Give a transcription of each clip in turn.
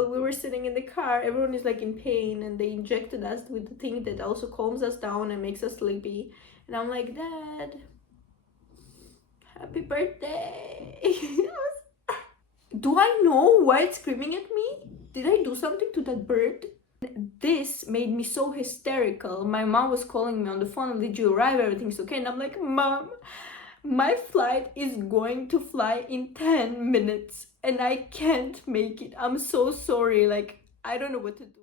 while we were sitting in the car, everyone is like in pain, and they injected us with the thing that also calms us down and makes us sleepy. And I'm like, Dad, happy birthday. Do I know why it's screaming at me? Did I do something to that bird? This made me so hysterical. My mom was calling me on the phone, did you arrive, everything's okay? And I'm like, Mom, my flight is going to fly in 10 minutes and I can't make it. I'm so sorry. Like, I don't know what to do.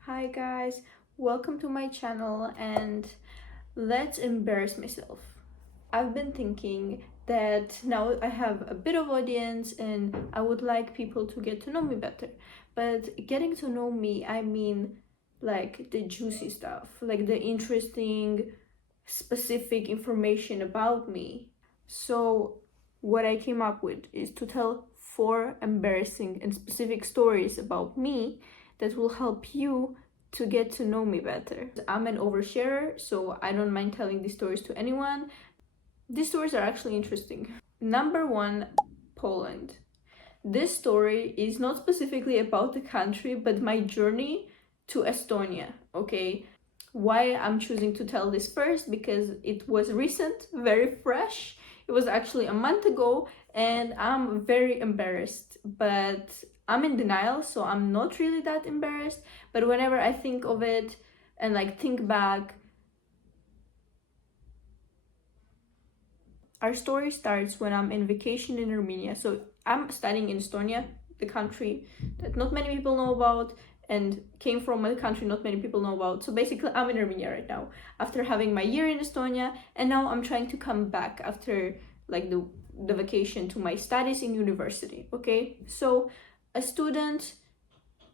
Hi guys, welcome to my channel, and let's embarrass myself. I've been thinking that now I have a bit of audience and I would like people to get to know me better. But getting to know me, I mean like the juicy stuff, like the interesting, specific information about me. So what I came up with is to tell 4 embarrassing and specific stories about me that will help you to get to know me better. I'm an oversharer, so I don't mind telling these stories to anyone. These stories are actually interesting. Number 1, Poland. This story is not specifically about the country, but my journey to Estonia, okay? Why I'm choosing to tell this first? Because it was recent, very fresh. It was actually a month ago, and I'm very embarrassed, but I'm in denial, so I'm not really that embarrassed. But whenever I think of it and like think back, our story starts when I'm in vacation in Armenia. So I'm studying in Estonia, the country that not many people know about, and came from a country not many people know about. So basically I'm in Armenia right now after having my year in Estonia, and now I'm trying to come back after like the vacation to my studies in university. Okay, so a student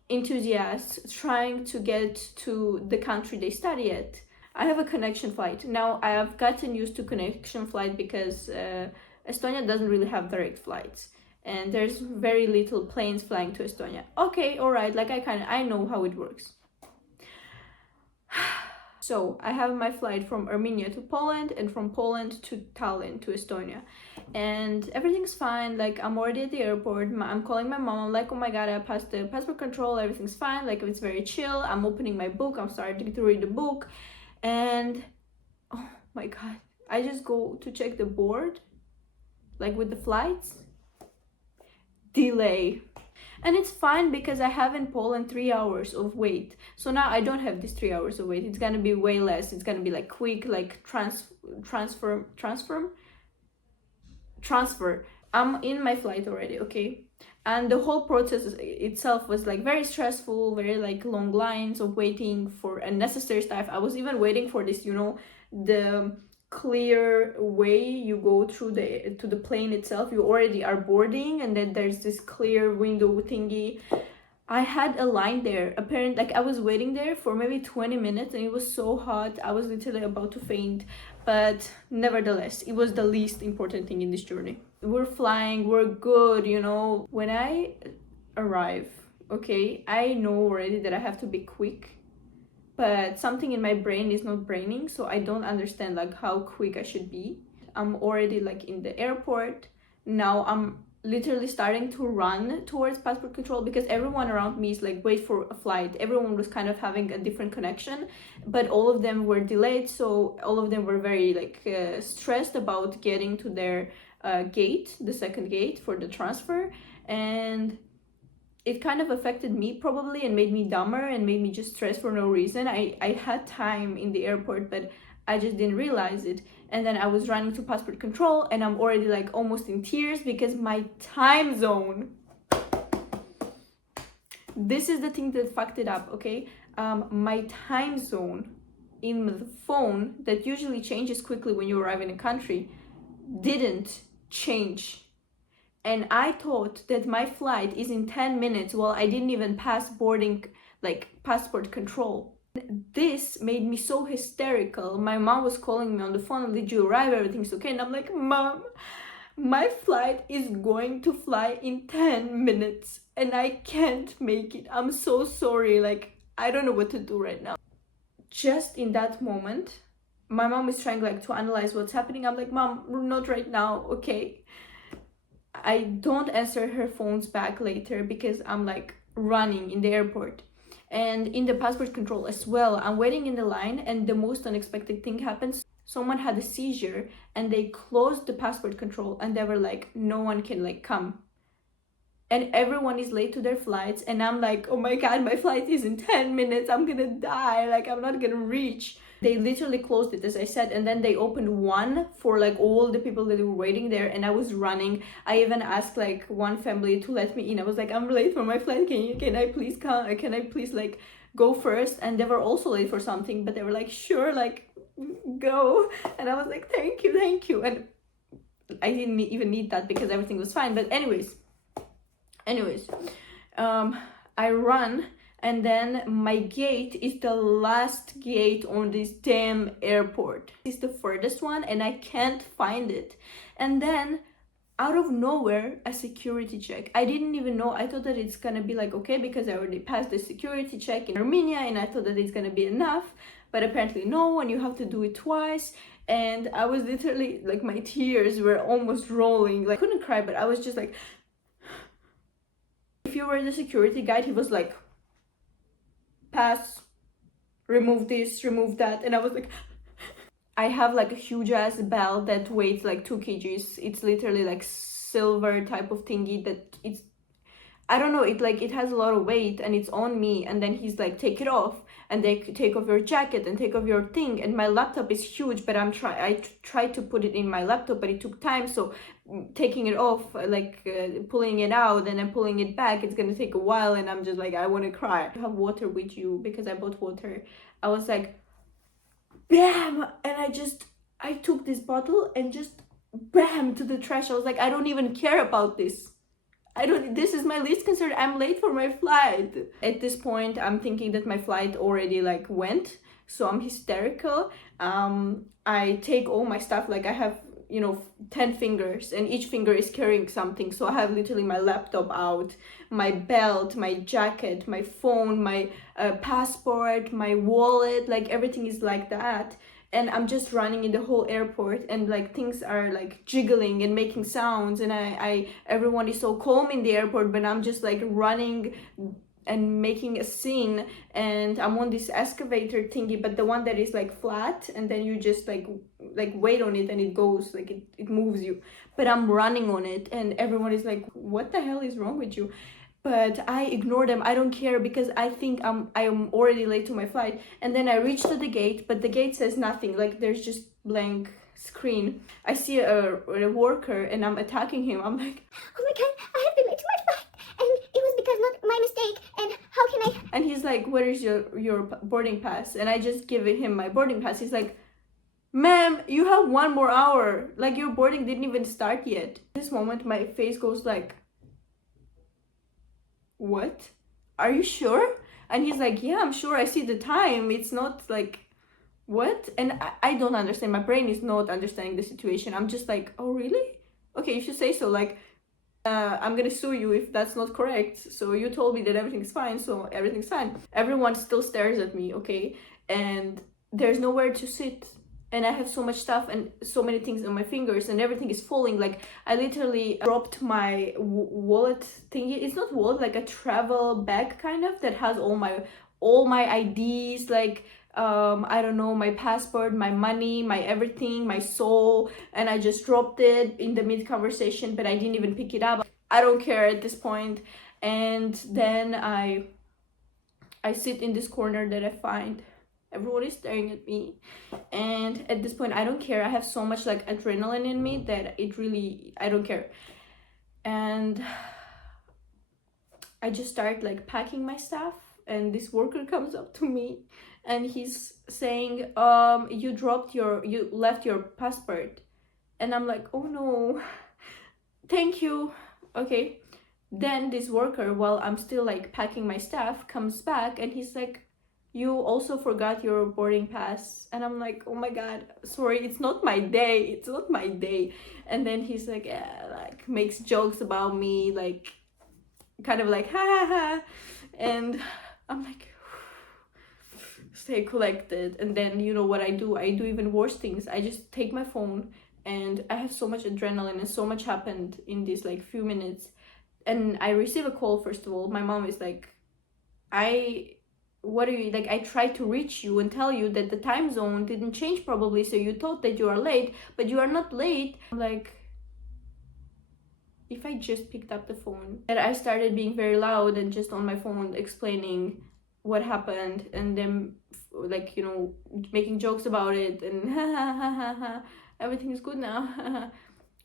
enthusiast trying to get to the country they study at. I have a connection flight. Now I have gotten used to connection flight because Estonia doesn't really have direct flights, and there's very little planes flying to Estonia. Okay, all right, like I know how it works. So I have my flight from Armenia to Poland and from Poland to Tallinn to Estonia, and everything's fine. Like, I'm already at the airport. I'm calling my mom. I'm like, oh my god, I passed the passport control, everything's fine. Like, it's very chill. I'm opening my book, I'm starting to read the book, and oh my god, I just go to check the board, like with the flights, delay. And it's fine because I have in Poland 3 hours of wait. So now I don't have these 3 hours of wait. It's gonna be way less. It's gonna be like quick, like transfer. I'm in my flight already, okay? And the whole process itself was like very stressful, very like long lines of waiting for unnecessary stuff. I was even waiting for this, you know, the clear way you go through to the plane itself. You already are boarding, and then there's this clear window thingy. I had a line there. Apparently, like, I was waiting there for maybe 20 minutes, and it was so hot. I was literally about to faint, but nevertheless, it was the least important thing in this journey. We're flying, we're good, you know. When I arrive, okay, I know already that I have to be quick, but something in my brain is not braining, so I don't understand like how quick I should be. I'm already like in the airport. Now I'm literally starting to run towards passport control because everyone around me is like, wait for a flight. Everyone was kind of having a different connection, but all of them were delayed, so all of them were very like stressed about getting to their gate, the second gate for the transfer. And it kind of affected me probably and made me dumber and made me just stress for no reason. I had time in the airport, but I just didn't realize it. And then I was running to passport control, and I'm already like almost in tears because my time zone. This is the thing that fucked it up, okay? My time zone in the phone that usually changes quickly when you arrive in a country didn't change. And I thought that my flight is in 10 minutes while I didn't even pass boarding, like passport control. This made me so hysterical. My mom was calling me on the phone, did you arrive, everything's okay? And I'm like, Mom, my flight is going to fly in 10 minutes and I can't make it. I'm so sorry. Like, I don't know what to do right now. Just in that moment, my mom is trying like to analyze what's happening. I'm like, Mom, not right now, okay? I don't answer her phones back later because I'm like running in the airport. And in the passport control as well, I'm waiting in the line, and the most unexpected thing happens. Someone had a seizure and they closed the passport control, and they were like, no one can like come, and everyone is late to their flights, and I'm like, oh my god, my flight is in 10 minutes, I'm gonna die, like I'm not gonna reach. They literally closed it, as I said, and then they opened one for like all the people that were waiting there, and I was running. I even asked like one family to let me in. I was like, I'm late for my flight, can I please come, can I please like go first? And they were also late for something, but they were like, sure, like go. And I was like, thank you. And I didn't even need that because everything was fine. But anyways, I run, and then my gate is the last gate on this damn airport. It's the furthest one, and I can't find it. And then out of nowhere, a security check. I didn't even know. I thought that it's gonna be like okay, because I already passed the security check in Armenia, and I thought that it's gonna be enough, but apparently no, and you have to do it twice. And I was literally like, my tears were almost rolling. Like I couldn't cry, but I was just like, if you were the security guide, he was like, pass, remove this, remove that. And I was like, I have like a huge ass belt that weighs like 2 kgs. It's literally like silver type of thingy that it's, I don't know, it has a lot of weight, and it's on me. And then he's like, take it off, and they take off your jacket and take off your thing. And my laptop is huge, but I tried to put it in my laptop, but it took time. So taking it off, like pulling it out and then pulling it back, it's gonna take a while. And I'm just like, I want to cry. You have water with you, because I bought water. I was like, bam, and I took this bottle and just bam to the trash. I was like, I don't even care about this. This is my least concern. I'm late for my flight. At this point, I'm thinking that my flight already like went, so I'm hysterical. I take all my stuff, like I have, 10 fingers, and each finger is carrying something. So I have literally my laptop out, my belt, my jacket, my phone, my passport, my wallet, like everything is like that. And I'm just running in the whole airport, and like things are like jiggling and making sounds, and everyone is so calm in the airport, but I'm just like running and making a scene. And I'm on this excavator thingy, but the one that is like flat, and then you just like wait on it and it goes, like it moves you. But I'm running on it, and everyone is like, what the hell is wrong with you? But I ignore them. I don't care, because I think I am already late to my flight. And then I reach to the gate, but the gate says nothing, like there's just blank screen. I see a worker, and I'm attacking him. I'm like, oh my god, I have been late to my flight, and it was because not my mistake, and how can I? And he's like, where is your boarding pass? And I just give him my boarding pass. He's like, ma'am, you have 1 more hour, like your boarding didn't even start yet. At this moment, my face goes like, what? Are you sure? And he's like, yeah, I'm sure, I see the time, it's not like, what? And I don't understand. My brain is not understanding the situation. I'm just like, oh really? Okay, you should say so. Like I'm gonna sue you if that's not correct. So you told me that everything's fine, so everything's fine. Everyone still stares at me, okay? And there's nowhere to sit, and I have so much stuff and so many things on my fingers, and everything is falling. Like I literally dropped my wallet thingy. It's not wallet, like a travel bag kind of, that has all my IDs, like I don't know, my passport, my money, my everything, my soul. And I just dropped it in the mid conversation, but I didn't even pick it up. I don't care at this point. And then I sit in this corner that I find. Everyone is staring at me, and at this point I don't care. I have so much like adrenaline in me that I don't care. And I just start like packing my stuff, and this worker comes up to me, and he's saying, you left your passport. And I'm like, oh no, thank you. Okay. Then this worker, while I'm still like packing my stuff, comes back, and he's like, you also forgot your boarding pass. And I'm like, oh my god, sorry, it's not my day. And then he's like, yeah, like makes jokes about me, like kind of like ha ha ha. And I'm like, stay collected. And then you know what I do even worse things. I just take my phone, and I have so much adrenaline and so much happened in these like few minutes. And I receive a call. First of all, my mom is like, what are you, like, I tried to reach you and tell you that the time zone didn't change probably, so you thought that you are late, but you are not late. I'm like, if I just picked up the phone. And I started being very loud and just on my phone explaining what happened, and then like, you know, making jokes about it and ha ha ha ha ha, everything is good now.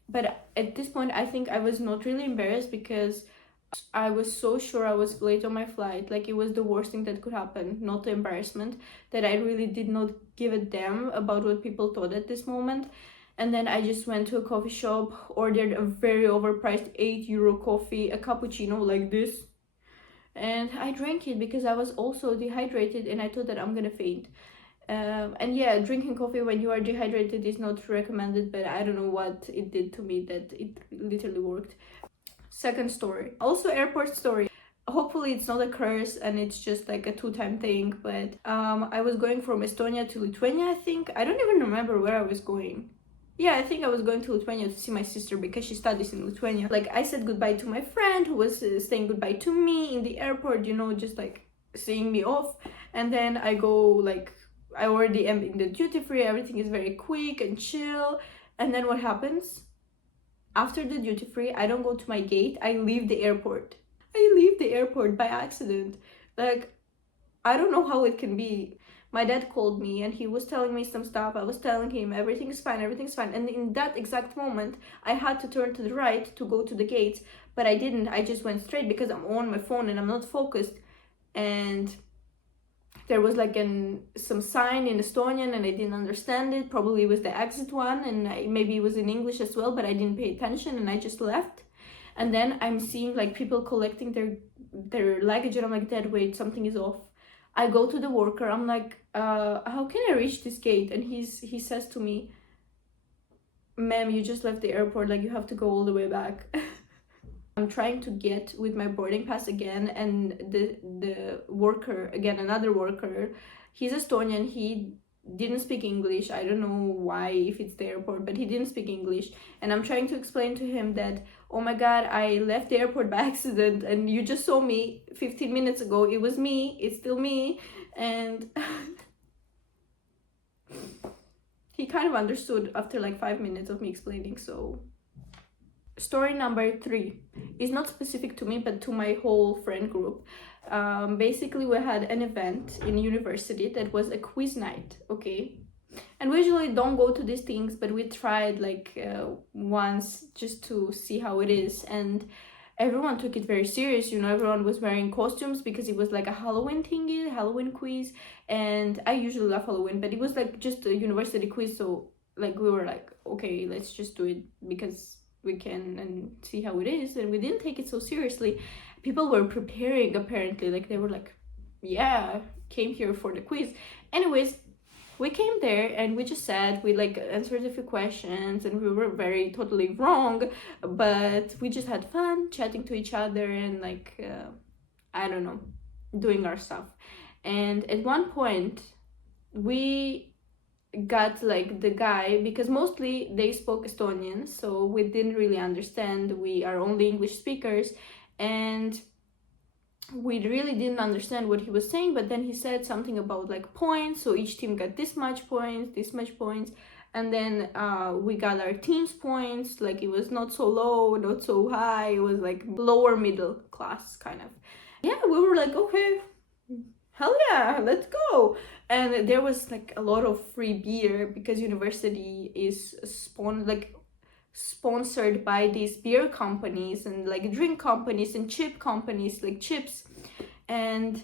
But at this point I think I was not really embarrassed, because I was so sure I was late on my flight. Like, it was the worst thing that could happen, not the embarrassment, that I really did not give a damn about what people thought at this moment. And then I just went to a coffee shop, ordered a very overpriced €8 coffee, a cappuccino like this. And I drank it because I was also dehydrated and I thought that I'm gonna faint. And yeah, drinking coffee when you are dehydrated is not recommended, but I don't know what it did to me that it literally worked. Second story, also airport story. Hopefully it's not a curse and it's just like a two-time thing, but I was going from Estonia to Lithuania, I think. I don't even remember where I was going. Yeah, I think I was going to Lithuania to see my sister because she studies in Lithuania. Like, I said goodbye to my friend who was saying goodbye to me in the airport, you know, just like seeing me off. And then I go, like, I already am in the duty free, everything is very quick and chill. And then what happens? After the duty free, I don't go to my gate, I leave the airport. I leave the airport by accident. Like, I don't know how it can be. My dad called me and he was telling me some stuff. I was telling him everything's fine, everything's fine. And in that exact moment, I had to turn to the right to go to the gates, but I didn't. I just went straight because I'm on my phone and I'm not focused. And there was like some sign in Estonian and I didn't understand it. Probably it was the exit one, and maybe it was in English as well, but I didn't pay attention and I just left. And then I'm seeing like people collecting their luggage and I'm like, Dad, wait, something is off. I go to the worker, I'm like, how can I reach this gate? And he says to me, ma'am, you just left the airport, like you have to go all the way back. I'm trying to get with my boarding pass again, and the worker, again, another worker, he's Estonian, he didn't speak English. I don't know why, if it's the airport, but he didn't speak English. And I'm trying to explain to him that, oh my god, I left the airport by accident and you just saw me 15 minutes ago. It was me, it's still me. And he kind of understood after like 5 minutes of me explaining. So story number 3 is not specific to me but to my whole friend group. Basically we had an event in university that was a quiz night, okay? And we usually don't go to these things, but we tried like once just to see how it is, and everyone took it very serious, you know. Everyone was wearing costumes because it was like a Halloween thingy, Halloween quiz, and I usually love Halloween, but it was like just a university quiz, so like we were like, okay, let's just do it because we can and see how it is. And we didn't take it so seriously. People were preparing apparently, like they were like, yeah, came here for the quiz. Anyways, we came there and we just sat, we like answered a few questions and we were very totally wrong, but we just had fun chatting to each other and like I don't know, doing our stuff. And at one point we got like the guy, because mostly they spoke Estonian, so we didn't really understand, we are only English speakers, and we really didn't understand what he was saying. But then he said something about like points, so each team got this much points, this much points, and then we got our team's points. Like it was not so low, not so high, it was like lower middle class kind of. Yeah, we were like, okay, hell yeah, let's go. And there was like a lot of free beer because university is sponsored by these beer companies and like drink companies and chip companies, like chips. And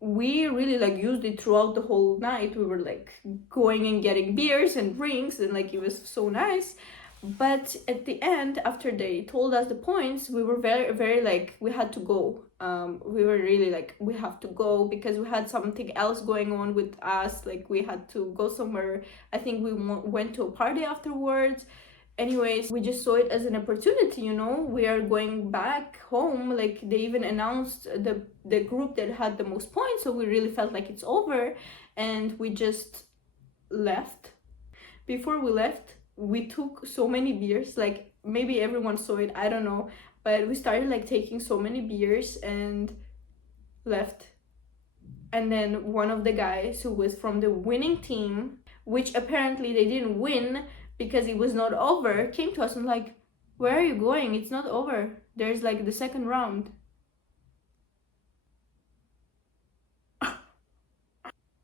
we really like used it throughout the whole night. We were like going and getting beers and drinks, and like it was so nice. But at the end, after they told us the points, we were very like, we had to go. We were really like, we have to go because we had something else going on with us. Like we had to go somewhere. I think we went to a party afterwards. Anyways, we just saw it as an opportunity, you know. We are going back home. Like they even announced the group that had the most points, so we really felt like it's over, and we just left. Before we left, we took so many beers, like maybe everyone saw it, I don't know, but we started like taking so many beers and left. And then one of the guys who was from the winning team, which apparently they didn't win because it was not over, came to us and like, where are you going? It's not over. There's like the second round.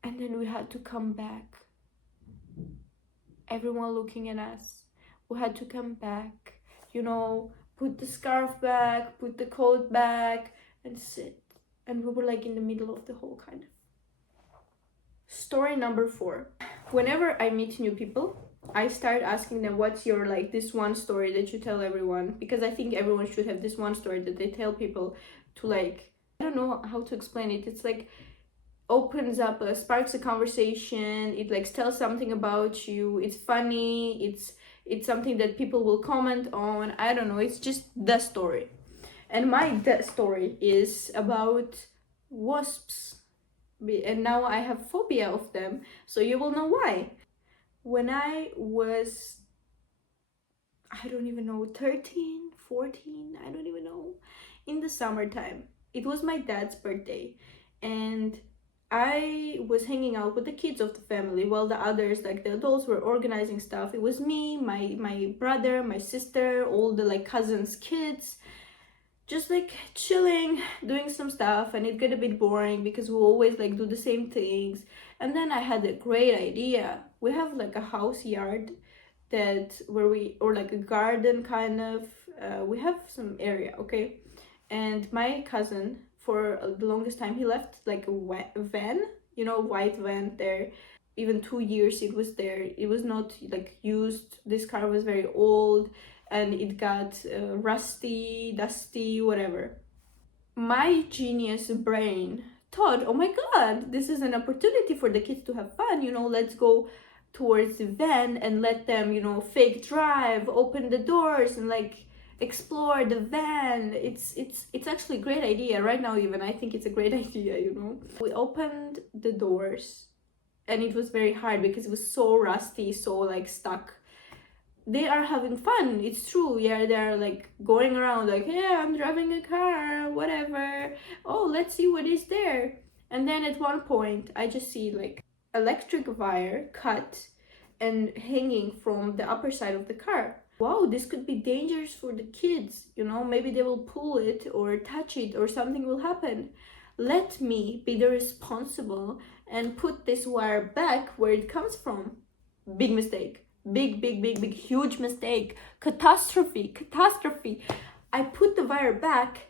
And then we had to come back. Everyone looking at us. We had to come back, you know, put the scarf back, put the coat back, and sit. And we were like in the middle of the whole kind of. Story number 4. Whenever I meet new people, I start asking them, what's your like this one story that you tell everyone? Because I think everyone should have this one story that they tell people to like, I don't know how to explain it. It's like opens up, sparks a conversation. It like tells something about you. It's funny. It's something that people will comment on. I don't know. It's just the story. And my story is about wasps. And now I have phobia of them. So you will know why. When I was, I don't even know, 13, 14, I don't even know, in the summertime. It was my dad's birthday. And I was hanging out with the kids of the family while the others, like the adults, were organizing stuff. It was me, my brother, my sister, all the like cousins' kids, just like chilling, doing some stuff, and it got a bit boring because we always like do the same things. And then I had a great idea. We have like a house yard that where we, or like a garden kind of, we have some area, okay? And my cousin, for the longest time, he left like a van, you know, white van there. Even 2 years it was there. It was not like used. This car was very old and it got rusty, dusty, whatever. My genius brain thought, oh my god, this is an opportunity for the kids to have fun, you know, let's go towards the van and let them, you know, fake drive, open the doors and like explore the van. It's actually a great idea right now. Even I think it's a great idea, you know. We opened the doors and it was very hard because it was so rusty, so like stuck. They are having fun, it's true. Yeah, they're like going around like, yeah, I'm driving a car, whatever, oh, let's see what is there. And then at one point I just see like electric wire cut and hanging from the upper side of the car. Wow, this could be dangerous for the kids, you know, maybe they will pull it or touch it or something will happen. Let me be the responsible and put this wire back where it comes from. Big mistake. Big, huge mistake. Catastrophe. I put the wire back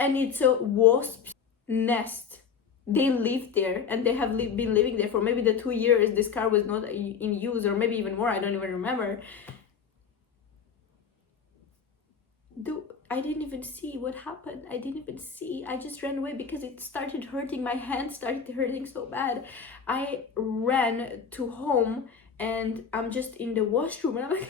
and it's a wasp's nest. They live there and they have been living there for maybe the 2 years this car was not in use, or maybe even more, I don't even remember. I didn't even see what happened. I didn't even see. I just ran away because it started hurting. My hand started hurting so bad. I ran to home and I'm just in the washroom and I'm like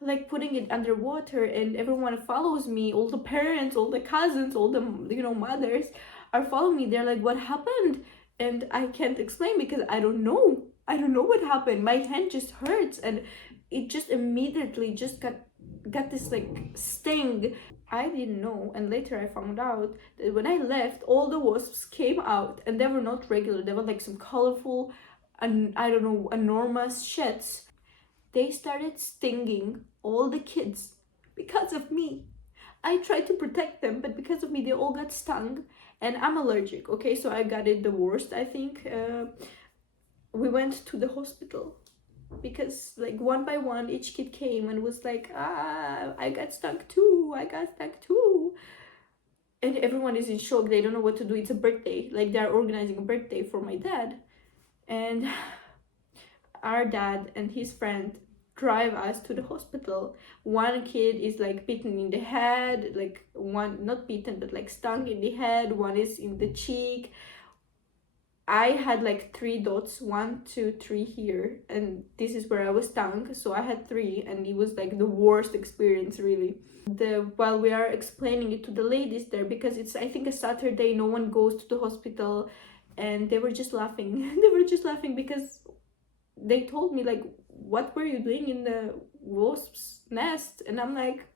like putting it underwater, and everyone follows me. All the parents, all the cousins, all the, you know, mothers are following me. They're like, what happened? And I can't explain because I don't know what happened. My hand just hurts and it just immediately just got this like sting. I didn't know, and later I found out that when I left, all the wasps came out and they were not regular. They were like some colorful and I don't know, enormous shits. They started stinging all the kids because of me. I tried to protect them, but because of me they all got stung, and I'm allergic, okay? So I got it the worst, I think. We went to the hospital because like one by one each kid came and was like, I got stung too, and everyone is in shock. They don't know what to do. It's a birthday, like they're organizing a birthday for my dad, and our dad and his friend drive us to the hospital. One kid is like bitten in the head, like one not bitten but like stung in the head. One is in the cheek. I had like 3 dots, 1, 2, 3 here, and this is where I was stung. So I had 3, and it was like the worst experience, really. While we are explaining it to the ladies there, because it's I think a Saturday, no one goes to the hospital, and they were just laughing. They were just laughing because they told me like, what were you doing in the wasp's nest? And I'm like,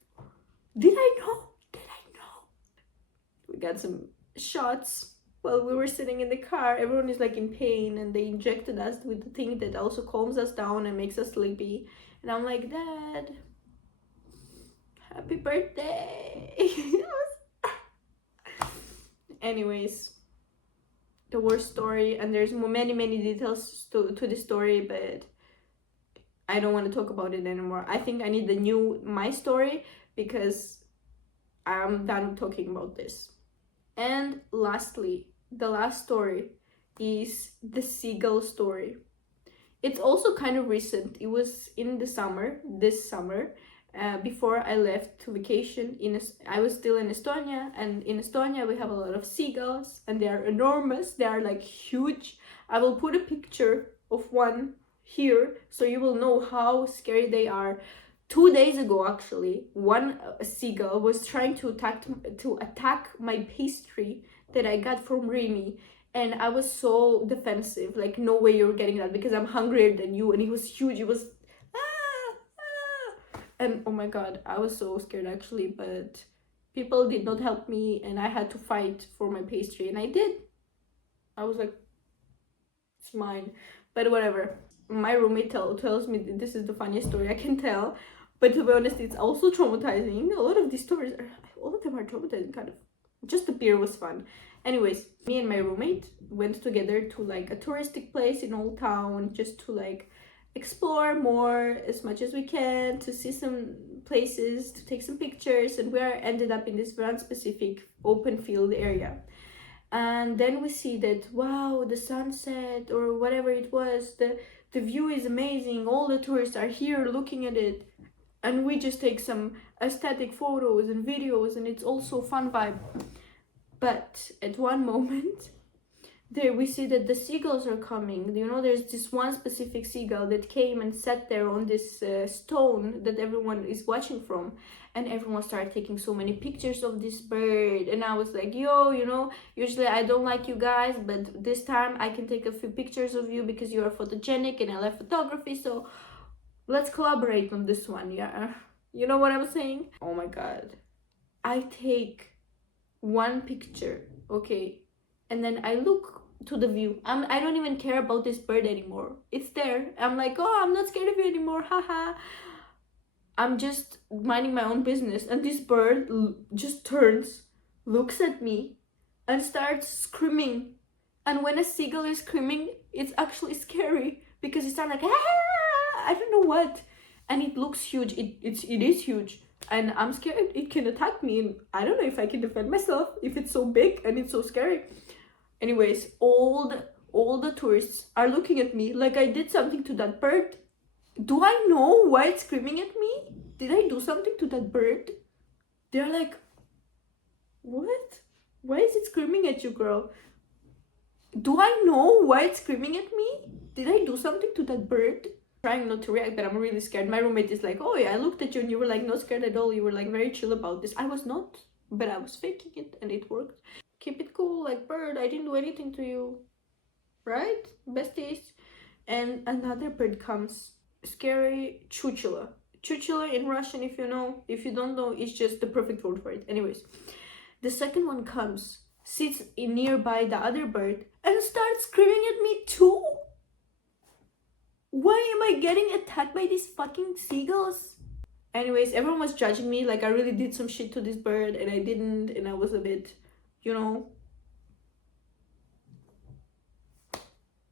did I know? Did I know? We got some shots while we were sitting in the car. Everyone is like in pain, and they injected us with the thing that also calms us down and makes us sleepy. And I'm like, Dad, happy birthday. Anyways, the worst story, and there's many details to the story, but I don't want to talk about it anymore. I think I need my story, because I'm done talking about this. And lastly, the last story is the seagull story. It's also kind of recent. It was in the summer, this summer, before I left to vacation. I was still in Estonia, and in Estonia we have a lot of seagulls, and they are enormous. They are like huge. I will put a picture of one here so you will know how scary they are. 2 days ago, actually, one seagull was trying to attack my pastry that I got from Remy, and I was so defensive, like, no way you're getting that because I'm hungrier than you. And he was huge. It was and oh my god, I was so scared actually, but people did not help me, and I had to fight for my pastry, and I did. I was like, it's mine. But whatever. My roommate tells me this is the funniest story I can tell, but to be honest, it's also traumatizing. A lot of these stories all of them are traumatizing, kind of. Just the beer was fun. Anyways, me and my roommate went together to like a touristic place in Old Town, just to like explore more as much as we can, to see some places, to take some pictures, and we ended up in this very specific open field area. And then we see that, wow, the sunset or whatever it was, the view is amazing, all the tourists are here looking at it, and we just take some aesthetic photos and videos, and it's also fun vibe. But at one moment there we see that the seagulls are coming. You know, there's this one specific seagull that came and sat there on this stone that everyone is watching from, and everyone started taking so many pictures of this bird. And I was like, yo, you know, usually I don't like you guys, but this time I can take a few pictures of you because you are photogenic and I love photography, so let's collaborate on this one. Yeah, you know what I'm saying? Oh my god, I take one picture, okay, and then I look to the view. I don't even care about this bird anymore. It's there. I'm like, oh, I'm not scared of you anymore, haha. I'm just minding my own business, and this bird just turns, looks at me, and starts screaming. And when a seagull is screaming, it's actually scary, because it sounds like, ah, I don't know what, and it looks huge. It is huge, and I'm scared it can attack me, and I don't know if I can defend myself if it's so big and it's so scary. Anyways, all the tourists are looking at me like I did something to that bird. Do I know why it's screaming at me? Did I do something to that bird? They're like, what? Why is it screaming at you, girl? Do I know why it's screaming at me? Did I do something to that bird? Trying not to react, but I'm really scared. My roommate is like, oh yeah, I looked at you and you were like not scared at all. You were like very chill about this. I was not, but I was faking it and it worked. Keep it cool, like, bird, I didn't do anything to you, right, besties? And another bird comes, scary chuchula. Chuchula in Russian, if you know. If you don't know, it's just the perfect word for it. Anyways, the second one comes, sits in nearby the other bird, and starts screaming at me too. Why am I getting attacked by these fucking seagulls? Anyways, everyone was judging me like I really did some shit to this bird, and I didn't, and I was a bit, you know.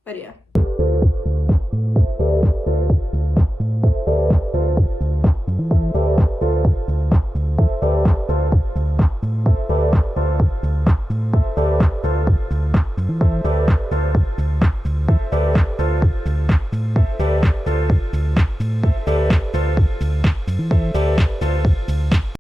But yeah.